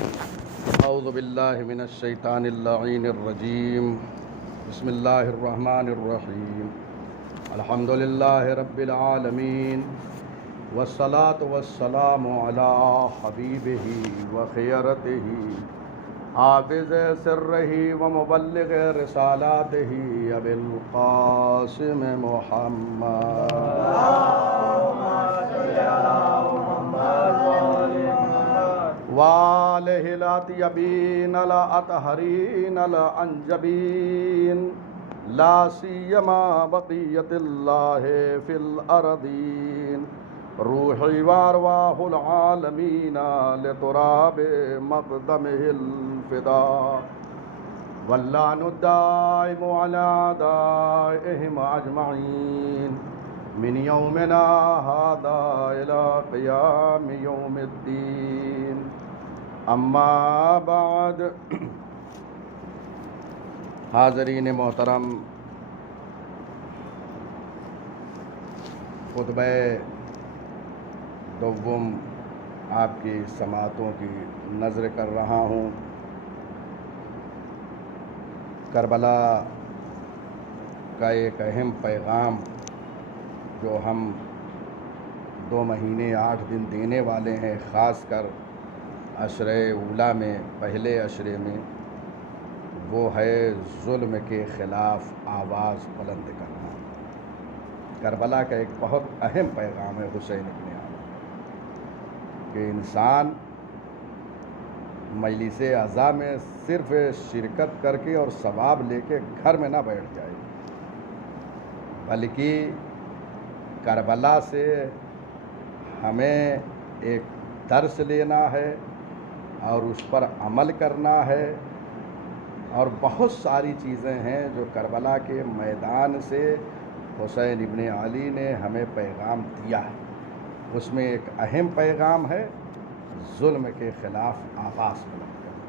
اعوذ باللہ من الشیطان اللعین الرجیم بسم اللہ الرحمن الرحیم الحمد للہ رب العالمین والصلاة والسلام علی حبیبہ وخیرتہ حافظ سرہ ومبلغ رسالاتہ ابی القاسم محمد وآلہ الاطیبین الاطہرین الانجبین لا سیما بقیت اللہ فی الارضین روحی وارواح العالمین لتراب مقدمہ الفداء واللعن الدائم علی اعدائہم اجمعین من یومنا ھذا الی قیام یوم الدین اما بعد۔ حاضرین محترم، خطبہ دوم آپ کی سماعتوں کی نظر کر رہا ہوں۔ کربلا کا ایک اہم پیغام جو ہم 2 مہینے 8 دن دینے والے ہیں، خاص کر عشرہ اولیٰ میں، پہلے عشرے میں، وہ ہے ظلم کے خلاف آواز بلند کرنا۔ کربلا کا ایک بہت اہم پیغام ہے حسین ابن علی کہ انسان مجلس عزا میں صرف شرکت کر کے اور ثواب لے کے گھر میں نہ بیٹھ جائے، بلکہ کربلا سے ہمیں ایک درس لینا ہے اور اس پر عمل کرنا ہے، اور بہت ساری چیزیں ہیں جو کربلا کے میدان سے حسین ابن علی نے ہمیں پیغام دیا ہے۔ اس میں ایک اہم پیغام ہے ظلم کے خلاف آواز بلند کرنا،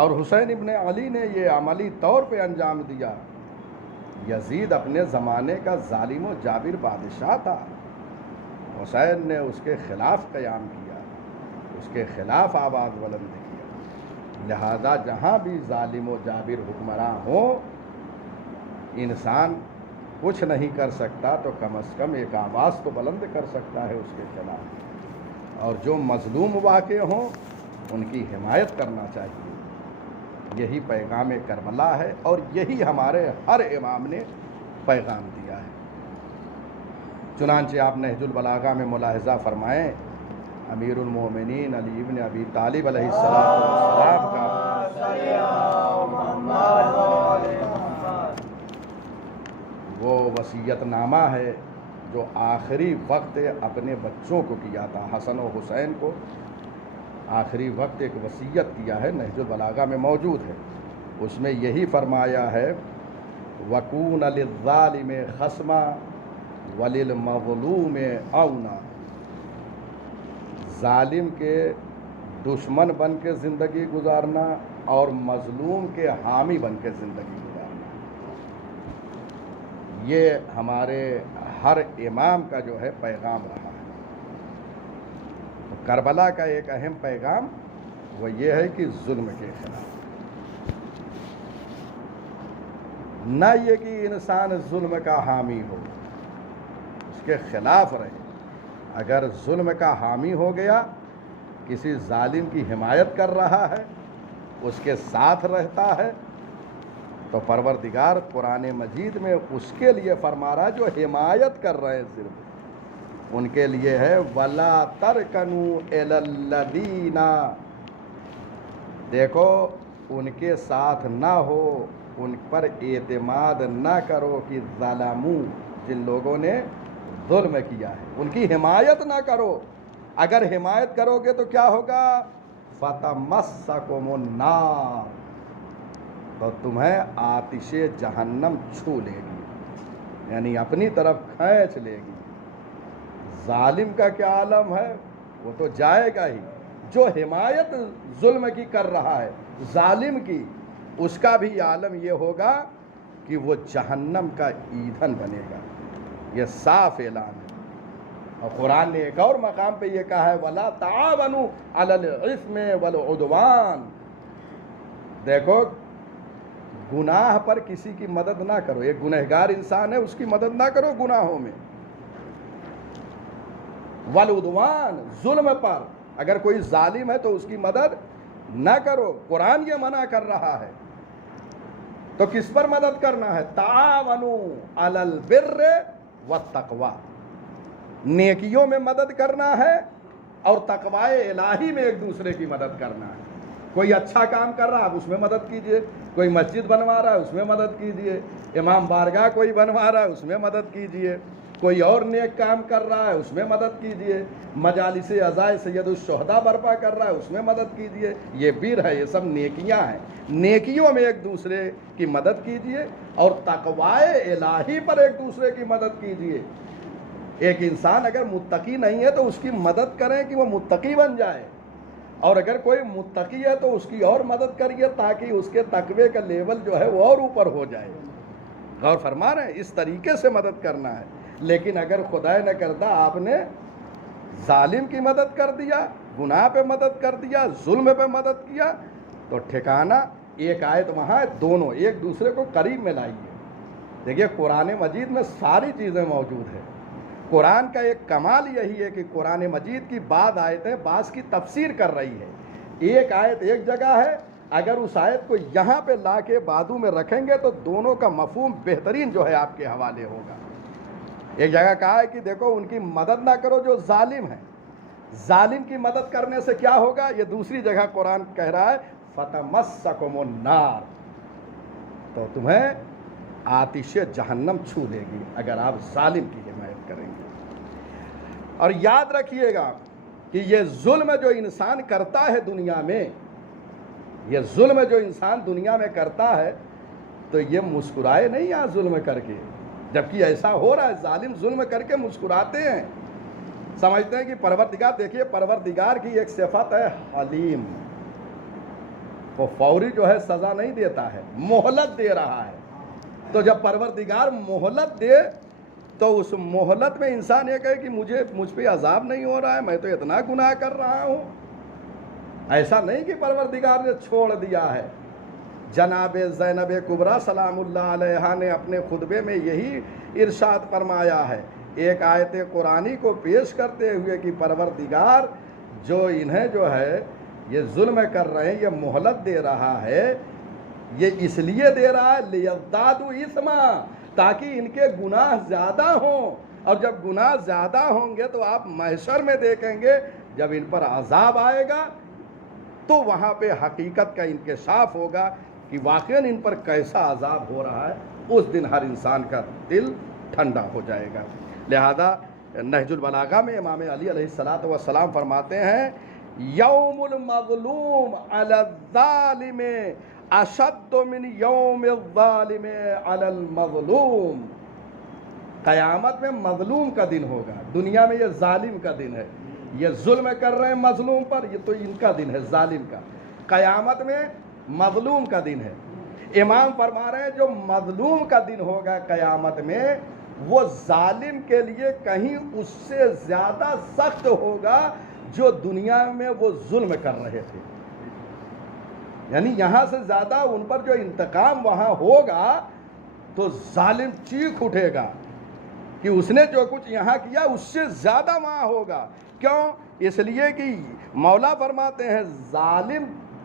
اور حسین ابن علی نے یہ عملی طور پہ انجام دیا۔ یزید اپنے زمانے کا ظالم و جابر بادشاہ تھا، حسین نے اس کے خلاف قیام کیا، اس کے خلاف آواز بلند کیا۔ لہذا جہاں بھی ظالم و جابر حکمراں ہوں، انسان کچھ نہیں کر سکتا تو کم از کم ایک آواز تو بلند کر سکتا ہے اس کے خلاف، اور جو مظلوم واقع ہوں ان کی حمایت کرنا چاہیے۔ یہی پیغام کربلا ہے، اور یہی ہمارے ہر امام نے پیغام دیا ہے۔ چنانچہ آپ نہج البلاغہ میں ملاحظہ فرمائیں، امیر المومنین علی بن ابی طالب علیہ السلام کا وہ وصیت نامہ ہے جو آخری وقت اپنے بچوں کو کیا تھا، حسن و حسین کو آخری وقت ایک وصیت کیا ہے، نہج البلاغہ میں موجود ہے۔ اس میں یہی فرمایا ہے وَكُونَ لِلظَّالِمِ خَصْمًا وَلِلْمَظْلُومِ عَوْنًا، ظالم کے دشمن بن کے زندگی گزارنا اور مظلوم کے حامی بن کے زندگی گزارنا، یہ ہمارے ہر امام کا جو ہے پیغام رہا ہے۔ تو کربلا کا ایک اہم پیغام وہ یہ ہے کہ ظلم کے خلاف، نہ یہ کہ انسان ظلم کا حامی ہو، اس کے خلاف رہے۔ اگر ظلم کا حامی ہو گیا، کسی ظالم کی حمایت کر رہا ہے، اس کے ساتھ رہتا ہے، تو پروردگار قرآن مجید میں اس کے لیے فرما رہا ہے جو حمایت کر رہے ہیں صرف ان کے لیے ہے وَلَا تَرْكَنُوا إِلَى الَّذِينَ، دیکھو ان کے ساتھ نہ ہو، ان پر اعتماد نہ کرو کہ ظلموا، جن لوگوں نے ظلم کیا ہے، ان کی حمایت نہ کرو۔ اگر حمایت کرو گے تو کیا ہوگا؟ فَتَمَسَّكُمُ النَّارُ، تو تمہیں آتش جہنم چھو لے گی، یعنی اپنی طرف کھینچ لے گی۔ ظالم کا کیا عالم ہے؟ وہ تو جائے گا ہی۔ جو حمایت ظلم کی کر رہا ہے، ظالم کی، اس کا بھی عالم یہ ہوگا کہ وہ جہنم کا ایندھن بنے گا۔ یہ صاف اعلان ہے۔ اور قرآن نے ایک اور مقام پہ یہ کہا ہے وَلَا تَعَاوَنُوا عَلَى الْإِثْمِ وَالْعُدْوَانِ. دیکھو گناہ پر کسی کی مدد نہ کرو. ایک گنہگار انسان ہے، اس کی مدد نہ کرو گناہوں میں. والعدوان، ظلم پر، اگر کوئی ظالم ہے تو اس کی مدد نہ کرو. قرآن یہ منع کر رہا ہے. تو کس پر مدد کرنا ہے؟ تعاونوا علی البر والتقوی، نیکیوں میں مدد کرنا ہے اور تقوی الہی میں ایک دوسرے کی مدد کرنا ہے. کوئی اچھا کام کر رہا ہے آپ اس میں مدد کیجئے، کوئی مسجد بنوا رہا ہے اس میں مدد کیجئے، امام بارگاہ کوئی بنوا رہا ہے اس میں مدد کیجئے، کوئی اور نیک کام کر رہا ہے اس میں مدد کیجئے، مجالس عزائے سید الشہداء برپا کر رہا ہے اس میں مدد کیجئے. یہ بر ہے، یہ سب نیکیاں ہیں. نیکیوں میں ایک دوسرے کی مدد کیجئے اور تقوی الہی پر ایک دوسرے کی مدد کیجئے. ایک انسان اگر متقی نہیں ہے تو اس کی مدد کریں کہ وہ متقی بن جائے، اور اگر کوئی متقی ہے تو اس کی اور مدد کریے تاکہ اس کے تقوی کا لیول جو ہے وہ اور اوپر ہو جائے. غور فرما رہے ہیں؟ اس طریقے سے مدد کرنا ہے. لیکن اگر خدا نہ کرتا آپ نے ظالم کی مدد کر دیا، گناہ پہ مدد کر دیا، ظلم پہ مدد کیا، تو ٹھکانہ ایک آیت وہاں ہے، دونوں ایک دوسرے کو قریب میں لائیے. دیکھیے قرآن مجید میں ساری چیزیں موجود ہیں. قرآن کا ایک کمال یہی ہے کہ قرآن مجید کی بعض آیتیں بعض کی تفسیر کر رہی ہے. ایک آیت ایک جگہ ہے، اگر اس آیت کو یہاں پہ لا کے بازو میں رکھیں گے تو دونوں کا مفہوم بہترین جو ہے آپ کے حوالے ہوگا. ایک جگہ کہا ہے کہ دیکھو ان کی مدد نہ کرو جو ظالم ہیں. ظالم کی مدد کرنے سے کیا ہوگا؟ یہ دوسری جگہ قرآن کہہ رہا ہے فَتَمَسَّكُمُ النَّارُ، تو تمہیں آتش جہنم چھو لے گی اگر آپ ظالم کی حمایت کریں گے. اور یاد رکھیے گا کہ یہ ظلم جو انسان کرتا ہے دنیا میں، یہ ظلم جو انسان دنیا میں کرتا ہے تو یہ مسکرائے نہیں یہاں ظلم کر کے، جبکہ ایسا ہو رہا ہے. ظالم ظلم کر کے مسکراتے ہیں، سمجھتے ہیں کہ پروردگار، دیکھیے پروردگار کی ایک صفت ہے حلیم، وہ فوری جو ہے سزا نہیں دیتا ہے، مہلت دے رہا ہے. تو جب پروردگار مہلت دے تو اس مہلت میں انسان یہ کہے کہ مجھ پہ عذاب نہیں ہو رہا ہے، میں تو اتنا گناہ کر رہا ہوں. ایسا نہیں کہ پروردگار نے چھوڑ دیا ہے. جناب زینب کبریٰ سلام اللہ علیہا نے اپنے خطبے میں یہی ارشاد فرمایا ہے، ایک آیت قرآنی کو پیش کرتے ہوئے کہ پروردگار جو انہیں جو ہے یہ ظلم کر رہے ہیں، یہ مہلت دے رہا ہے، یہ اس لیے دے رہا ہے لیزدادوا اثما، تاکہ ان کے گناہ زیادہ ہوں. اور جب گناہ زیادہ ہوں گے تو آپ محشر میں دیکھیں گے جب ان پر عذاب آئے گا تو وہاں پہ حقیقت کا انکشاف ہوگا کہ واقعاً ان پر کیسا عذاب ہو رہا ہے. اس دن ہر انسان کا دل ٹھنڈا ہو جائے گا. لہذا نہج البلاغہ میں امام علی علیہ السلام فرماتے ہیں یوم المظلوم علی الظالم اشد من یوم الظالم علی المظلوم. قیامت میں مظلوم کا دن ہوگا، دنیا میں یہ ظالم کا دن ہے، یہ ظلم کر رہے ہیں مظلوم پر، یہ تو ان کا دن ہے ظالم کا. قیامت میں مظلوم کا دن ہے. امام فرما رہے ہیں جو مظلوم کا دن ہوگا قیامت میں وہ ظالم کے لیے کہیں اس سے زیادہ سخت ہوگا جو دنیا میں وہ ظلم کر رہے تھے. یعنی یہاں سے زیادہ ان پر جو انتقام وہاں ہوگا تو ظالم چیخ اٹھے گا کہ اس نے جو کچھ یہاں کیا اس سے زیادہ وہاں ہوگا. کیوں؟ اس لیے کہ مولا فرماتے ہیں ظالم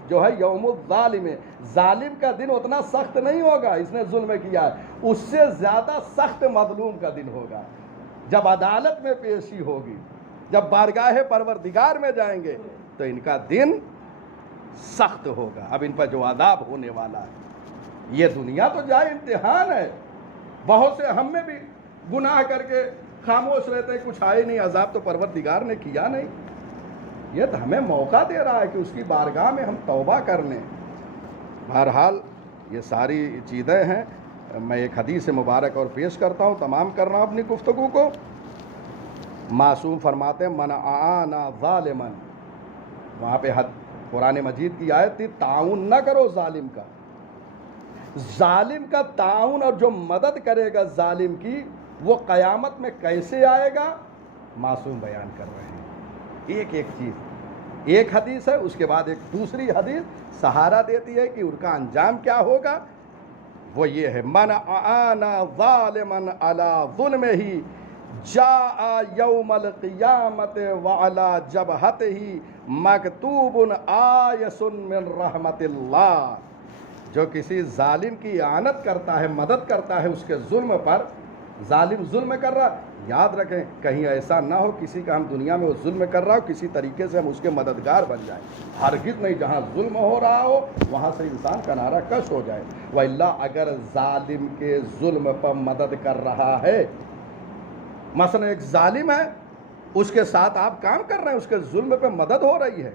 جو ہے یوم الظالم، ظالم کا دن اتنا سخت نہیں ہوگا، اس نے ظلم کیا ہے، اس سے زیادہ سخت مظلوم کا دن ہوگا. جب عدالت میں پیشی ہوگی، جب بارگاہ پروردگار میں جائیں گے تو ان کا دن سخت ہوگا. اب ان پر جو عذاب ہونے والا ہے، یہ دنیا تو جائے امتحان ہے. بہت سے ہم میں بھی گناہ کر کے خاموش رہتے ہیں، کچھ آئے نہیں، عذاب تو پروردگار نے کیا نہیں. یہ تو ہمیں موقع دے رہا ہے کہ اس کی بارگاہ میں ہم توبہ کر لیں. بہرحال یہ ساری چیزیں ہیں. میں ایک حدیث مبارک اور پیش کرتا ہوں، تمام کر رہا ہوں اپنی گفتگو کو. معصوم فرماتے ہیں من اعانا ظالما، وہاں پہ قرآن مجید کی آیت تھی تعاون نہ کرو ظالم کا. ظالم کا تعاون اور جو مدد کرے گا ظالم کی وہ قیامت میں کیسے آئے گا؟ معصوم بیان کر رہے ہیں، ایک ایک چیز۔ ایک حدیث ہے، اس کے بعد ایک دوسری حدیث سہارا دیتی ہے کہ ان کا انجام کیا ہوگا۔ وہ یہ ہے من اعان ظالما علی ظلمہ جاء یوم القیامت وعلی جبہتہ مکتوب آیس من رحمت اللہ۔ جو کسی ظالم کی اعانت کرتا ہے، مدد کرتا ہے اس کے ظلم پر، ظالم ظلم کر رہا، یاد رکھیں کہیں ایسا نہ ہو کسی کا ہم دنیا میں وہ ظلم کر رہا ہو کسی طریقے سے ہم اس کے مددگار بن جائیں، ہرگز نہیں۔ جہاں ظلم ہو رہا ہو وہاں سے انسان کنارہ کش ہو جائے۔ وَإِلَّا اگر ظالم کے ظلم پر مدد کر رہا ہے، مثلا ایک ظالم ہے اس کے ساتھ آپ کام کر رہے ہیں، اس کے ظلم پہ مدد ہو رہی ہے،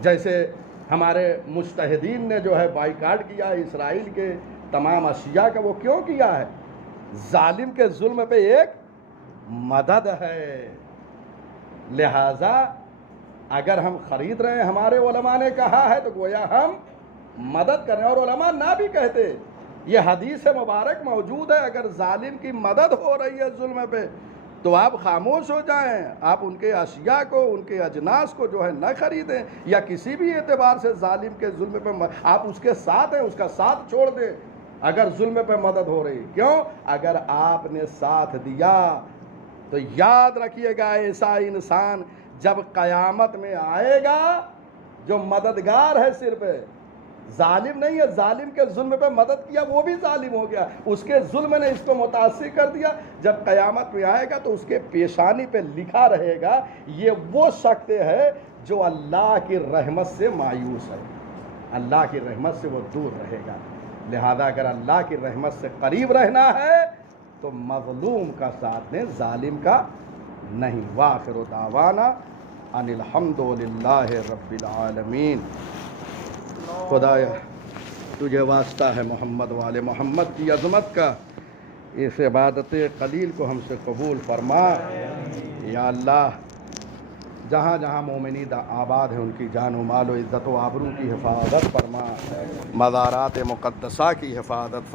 جیسے ہمارے مجتہدین نے جو ہے بائیکاٹ کیا اسرائیل کے تمام اشیاء کا، وہ کیوں کیا ہے؟ ظالم کے ظلم پہ ایک مدد ہے۔ لہذا اگر ہم خرید رہے ہیں، ہمارے علماء نے کہا ہے تو گویا ہم مدد کر رہے ہیں، اور علماء نہ بھی کہتے، یہ حدیث مبارک موجود ہے، اگر ظالم کی مدد ہو رہی ہے ظلم پہ تو آپ خاموش ہو جائیں، آپ ان کے اشیاء کو، ان کے اجناس کو جو ہے نہ خریدیں، یا کسی بھی اعتبار سے ظالم کے ظلم پہ آپ اس کے ساتھ ہیں، اس کا ساتھ چھوڑ دیں اگر ظلم پہ مدد ہو رہی۔ کیوں؟ اگر آپ نے ساتھ دیا تو یاد رکھیے گا ایسا انسان جب قیامت میں آئے گا جو مددگار ہے صرف ظالم نہیں ہے، ظالم کے ظلم پہ مدد کیا وہ بھی ظالم ہو گیا، اس کے ظلم نے اس کو متاثر کر دیا، جب قیامت میں آئے گا تو اس کے پیشانی پہ لکھا رہے گا یہ وہ شخص ہے جو اللہ کی رحمت سے مایوس ہے، اللہ کی رحمت سے وہ دور رہے گا۔ لہذا اگر اللہ کی رحمت سے قریب رہنا ہے تو مظلوم کا ساتھ دیں، ظالم کا نہیں۔ وآخر دعوانا ان الحمد للہ رب العالمین۔ خدایا تجھے واسطہ ہے محمد والے محمد کی عظمت کا، اس عبادت قلیل کو ہم سے قبول فرما۔ یا اللہ جہاں جہاں مومنین آباد ہیں ان کی جان و مال و عزت و آبرو کی حفاظت فرما، مزارات مقدسہ کی حفاظت فرما۔